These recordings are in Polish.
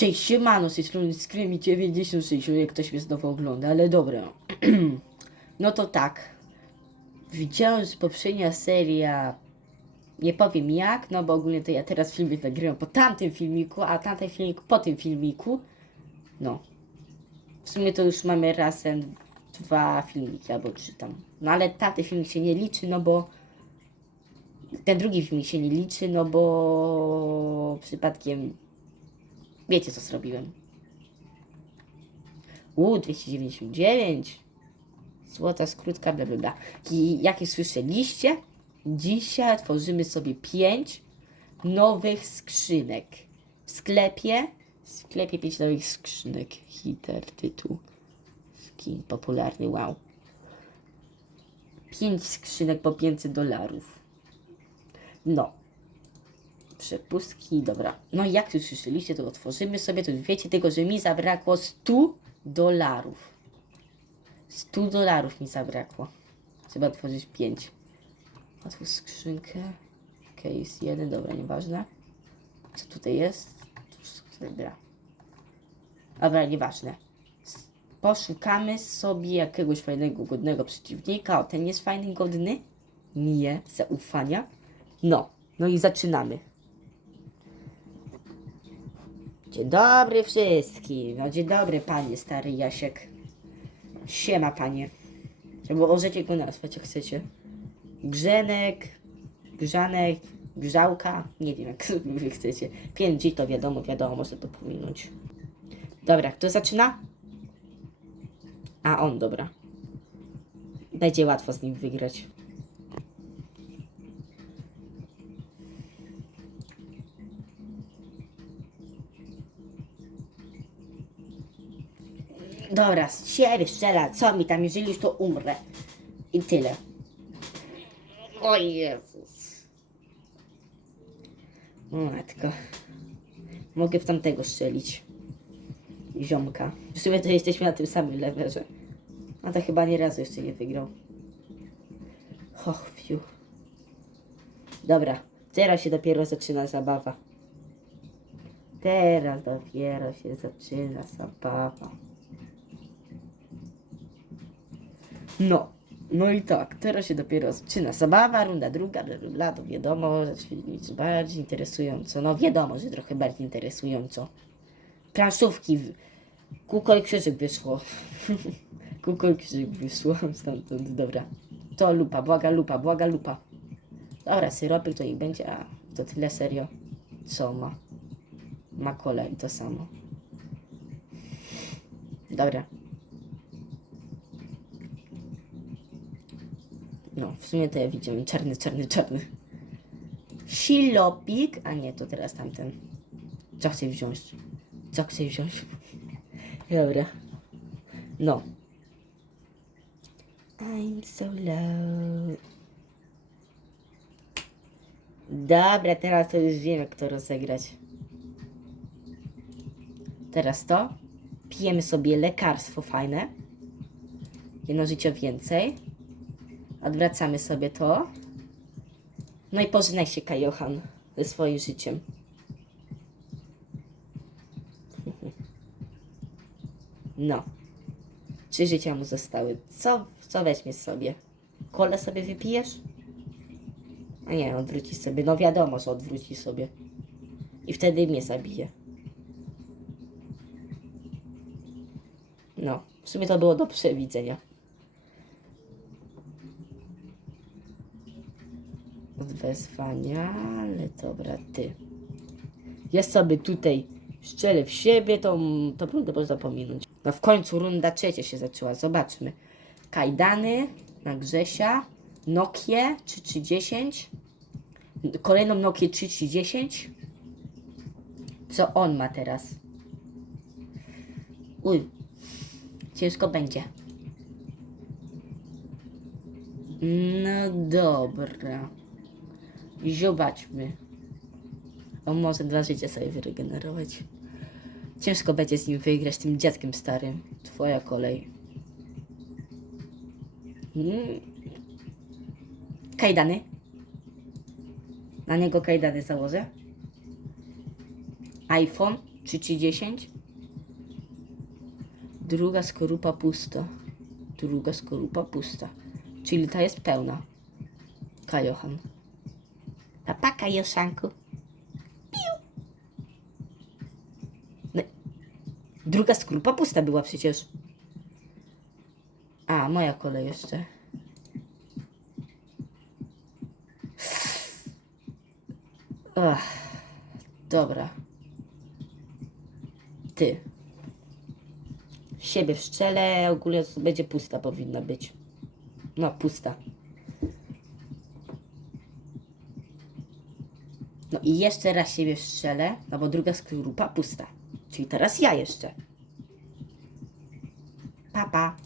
Cześć, siemano, z tej strony Screamy 96, jak ktoś mnie znowu ogląda, ale dobra. no to tak. Widziałem, że poprzednia seria, nie powiem jak, no bo ogólnie to ja teraz filmik nagrywam po tamtym filmiku, a tamten filmik po tym filmiku. No. W sumie to już mamy razem dwa filmiki, albo trzy tam. No ale tamten filmik się nie liczy, no bo ten drugi filmik się nie liczy, no bo przypadkiem Wiecie, co zrobiłem. U, 299. Złota skrótka, bla, bla, bla. I jak już słyszeliście, dzisiaj tworzymy sobie 5 nowych skrzynek. W sklepie, w sklepie 5 nowych skrzynek. Hiter, tytuł, skin popularny, wow. 5 skrzynek po 500 dolarów. No, przepustki, dobra. No i jak już słyszeliście, to otworzymy sobie, to wiecie tego, że mi zabrakło 100 dolarów. 100 dolarów mi zabrakło. Trzeba otworzyć 5. Otwórz skrzynkę. Case 1, dobra, nieważne. Co tutaj jest? Dobra. Dobra, nieważne. Poszukamy sobie jakiegoś fajnego, godnego przeciwnika. O, ten jest fajny, godny? Nie, zaufania. No, no i zaczynamy. Dzień dobry wszystkim. No dzień dobry panie stary Jasiek. Siema panie. Albo możecie go nazwać jak chcecie. Grzenek, Grzanek, Grzałka. Nie wiem jak wy chcecie. 5G to wiadomo, wiadomo, można to pominąć. Dobra, kto zaczyna? A on, dobra. Będzie łatwo z nim wygrać. Dobra, z siebie strzela, co mi tam, jeżeli już to umrę. I tyle. O Jezus. Matko. Mogę w tamtego strzelić. Ziomka. W sumie to jesteśmy na tym samym levelze. A to chyba nie razu jeszcze nie wygrał. Och, fiu. Dobra, teraz się dopiero zaczyna zabawa. Teraz dopiero się zaczyna zabawa. No, no i tak, teraz się dopiero zaczyna zabawa, runda druga, bla, bla, bla, to wiadomo, być bardziej interesująco. No wiadomo, że trochę bardziej interesująco. Planszówki, kółko i krzyżyk wyszło. kółko i krzyżyk wyszło stamtąd, dobra. To lupa, błaga lupa, błaga lupa. Dobra, syropy to i będzie, a to tyle serio. Co ma? Ma kole i to samo. Dobra. No, w sumie to ja widziałem czarny, czarny, czarny. Silopik, a nie, to teraz tamten. Co chcę wziąć? Co chcę wziąć? Dobra. No. I'm so low. Dobra, teraz to już wiem, jak to rozegrać. Teraz to. Pijemy sobie lekarstwo fajne. Jedno życie więcej. Odwracamy sobie to. No i pożegnaj się, Kajohan, ze swoim życiem. No. Trzy życia mu zostały. Co, co weźmiesz sobie? Kole sobie wypijesz? A nie, odwróci sobie. No wiadomo, że odwróci sobie. I wtedy mnie zabije. No, w sumie to było do przewidzenia. Wezwania, ale dobra, ty. Ja sobie tutaj strzelę w siebie, to, to rundę można pominąć. No w końcu runda trzecia się zaczęła, zobaczmy. Kajdany na Grzesia, Nokie 3310, kolejną Nokię 3310. Co on ma teraz? Uj, ciężko będzie. No dobra. Zobaczmy. On może dwa życia sobie wyregenerować. Ciężko będzie z nim wygrać, tym dziadkiem starym. Twoja kolej. Mm. Kajdany. Na niego kajdany założę. iPhone. 3 czy 10? Druga skorupa pusta. Druga skorupa pusta. Czyli ta jest pełna. Kajohan. Papa Kajoszanku. Piu. No, druga skorupa pusta była przecież. A, moja kolej jeszcze. Ach, dobra. Ty. Siebie w szczele, ogólnie to będzie pusta powinna być. No, pusta. No i jeszcze raz siebie w szczele, no bo druga skrupa pusta. Czyli teraz ja jeszcze. Papa.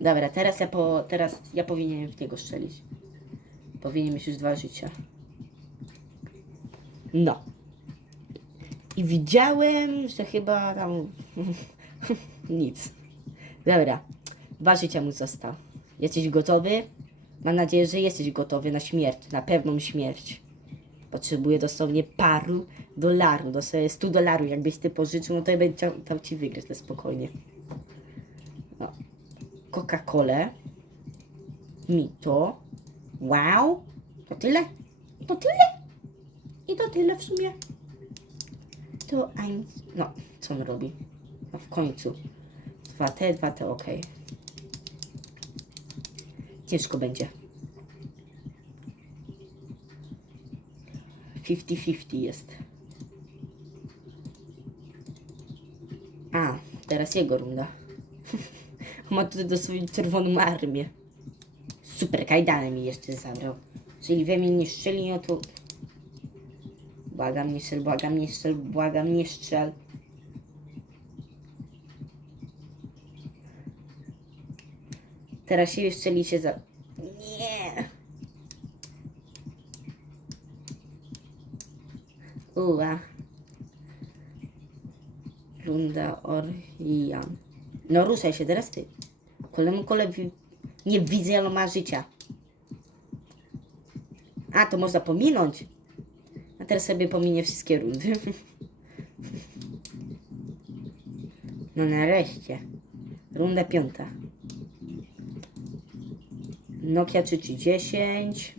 Dobra, teraz ja po, teraz ja powinienem w niego strzelić. Powinien mieć już dwa życia. No. I widziałem, że chyba tam nic. Dobra. Dwa życia mu został. Jesteś gotowy? Mam nadzieję, że jesteś gotowy na śmierć, na pewną śmierć. Potrzebuję dosłownie paru dolarów, dosłownie 100 dolarów. Jakbyś ty pożyczył, no to ja chciał tam ci wygrać na spokojnie. No. Coca-Colę. Mi to. Wow. To tyle? To tyle? I to tyle w sumie. To ein... No, co on robi? No w końcu. Dwa te, dwa te, ok. Ciężko będzie. 50-50 jest. A, teraz jego runda. Ma tutaj dosłownie czerwoną armię. Super, kajdany mi jeszcze zabrał. Jeżeli we mnie nie strzeli, no to... Błagam, nie strzel, błagam, nie strzel, błagam, nie strzel. Teraz się strzelicie za... Nie! Uła. Runda Orian. No ruszaj się, teraz ty. Kolemu nie widzę, ale ma życia. A, to można pominąć. A teraz sobie pominie wszystkie rundy. No nareszcie. Runda piąta. Nokia 3310.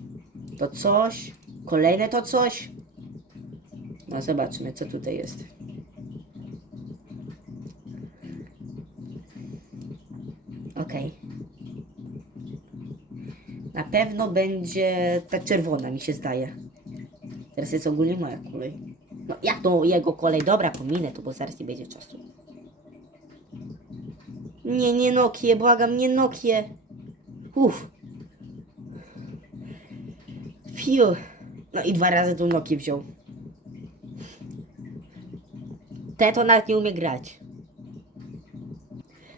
To coś. Kolejne to coś. No zobaczmy, co tutaj jest. Okej. Na pewno będzie ta czerwona, mi się zdaje. Teraz jest ogólnie moja kolej. No jak to jego kolej? Dobra, pominę to, bo zaraz nie będzie czasu. Nie, nie Nokie, błagam, nie Nokie. Uff. Fiu. No i dwa razy tą Nokię wziął. Te to nawet nie umie grać.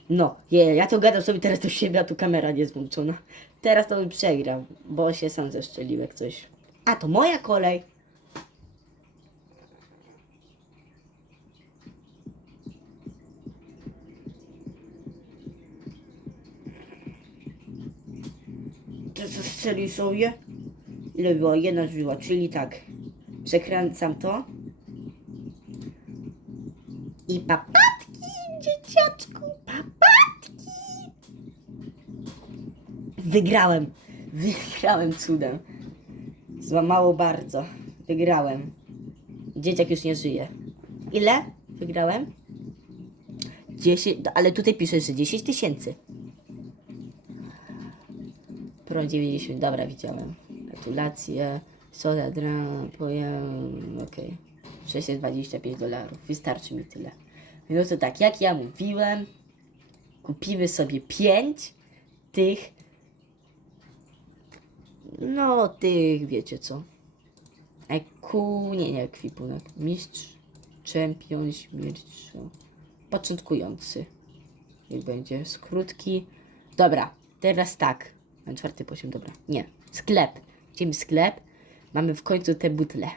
No, je, ja to gadam sobie teraz do siebie, a tu kamera nie jest włączona. Teraz to bym przegrał, bo się sam zeszczelił jak coś. A to moja kolej. To co strzelił sobie? Ile było? Jedna żyła, czyli tak. Przekręcam to. I papatki, dzieciaczku, papatki. Wygrałem. Wygrałem cudem. Złamało bardzo. Wygrałem. Dzieciak już nie żyje. Ile? Wygrałem? 10, ale tutaj pisze, że 10 tysięcy. Pro 90, dobra, widziałem. Gratulacje. Soda, dra, pojem, okej. 625 dolarów, wystarczy mi tyle. No to tak, jak ja mówiłem, kupimy sobie 5 tych, no tych, wiecie co. Eku, nie, nie, ekwipunek. Mistrz, czempion, śmierć, początkujący. Niech będzie skrótki. Dobra, teraz tak. Na czwarty poziom, dobra. Nie, sklep. Idziemy sklep. Mamy w końcu te butle.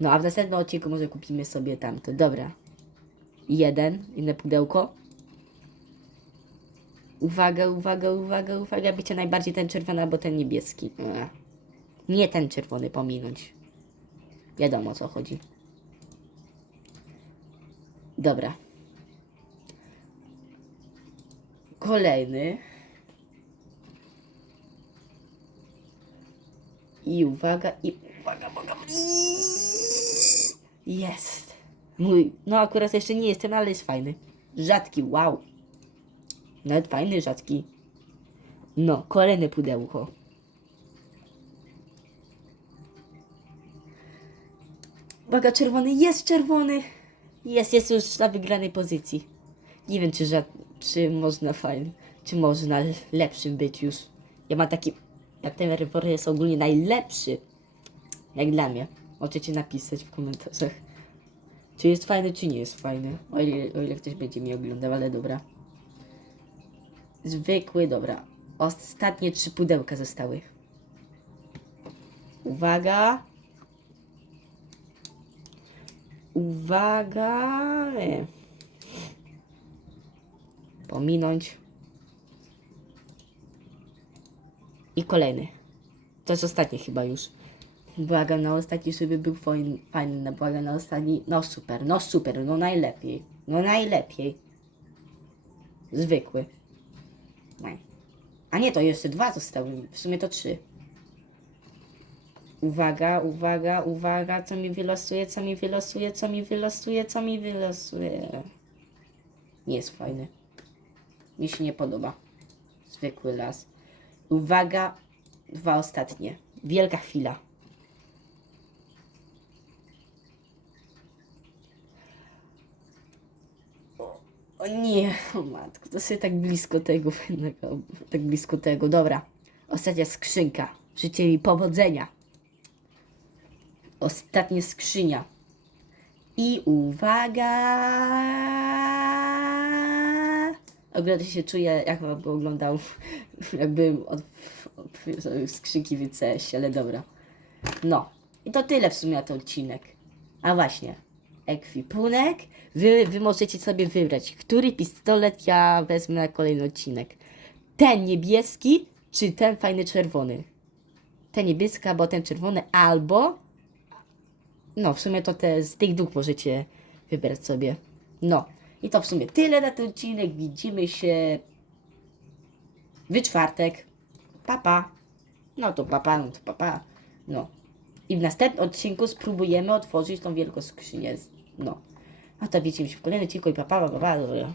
No, a w następnym odcinku może kupimy sobie tamto. Dobra. Jeden, inne pudełko. Uwaga, uwaga, uwaga, uwaga. Bycie najbardziej ten czerwony albo ten niebieski. Ech. Nie ten czerwony pominąć. Wiadomo o co chodzi. Dobra. Kolejny. I uwaga, i uwaga, uwaga. Jest. Mój, no akurat jeszcze nie jestem, ale jest fajny. Rzadki, wow. Nawet fajny, rzadki. No, kolejne pudełko. Uwaga, czerwony, jest czerwony. Jest, jest już na wygranej pozycji. Nie wiem, czy, czy można fajny, czy można lepszym być już. Ja mam taki, jak ten reporter jest ogólnie najlepszy. Jak dla mnie. Możecie napisać w komentarzach. Czy jest fajny, czy nie jest fajny. O ile, o ile ktoś będzie mnie oglądał, ale dobra. Zwykły, dobra. Ostatnie trzy pudełka zostały. Uwaga. Uwaga. Pominąć. I kolejny. To jest ostatni chyba już. Błagam na ostatni, żeby był fajny, fajny. No błagam na ostatni. No super, no super, no najlepiej. No najlepiej. Zwykły. No. A nie, to jeszcze dwa zostały. W sumie to trzy. Uwaga, uwaga, uwaga, co mi wylosuje, co mi wylosuje, co mi wylosuje, co mi wylosuje. Nie jest fajny. Mi się nie podoba. Zwykły las. Uwaga, dwa ostatnie. Wielka chwila. O, o nie, matko, to sobie tak blisko tego, fajnego, tak blisko tego. Dobra, ostatnia skrzynka. Życzę mi powodzenia. Ostatnia skrzynia. I uwaga! Ogólnie się czuję, jakbym oglądał, jakbym od, od skrzynki w CS, ale dobra. No, i to tyle w sumie na ten odcinek. A właśnie, ekwipunek. Wy, wy możecie sobie wybrać, który pistolet ja wezmę na kolejny odcinek. Ten niebieski, czy ten fajny czerwony? Ten niebieski, albo ten czerwony, albo no, w sumie to te, z tych dwóch możecie wybrać sobie. No, i to w sumie tyle na ten odcinek. Widzimy się w czwartek. Papa. Pa. No to papa, no to papa. No. I w następnym odcinku spróbujemy otworzyć tą wielką skrzynię. No. A to widzimy się w kolejnym odcinku i papa, papa, pa, pa, dobra.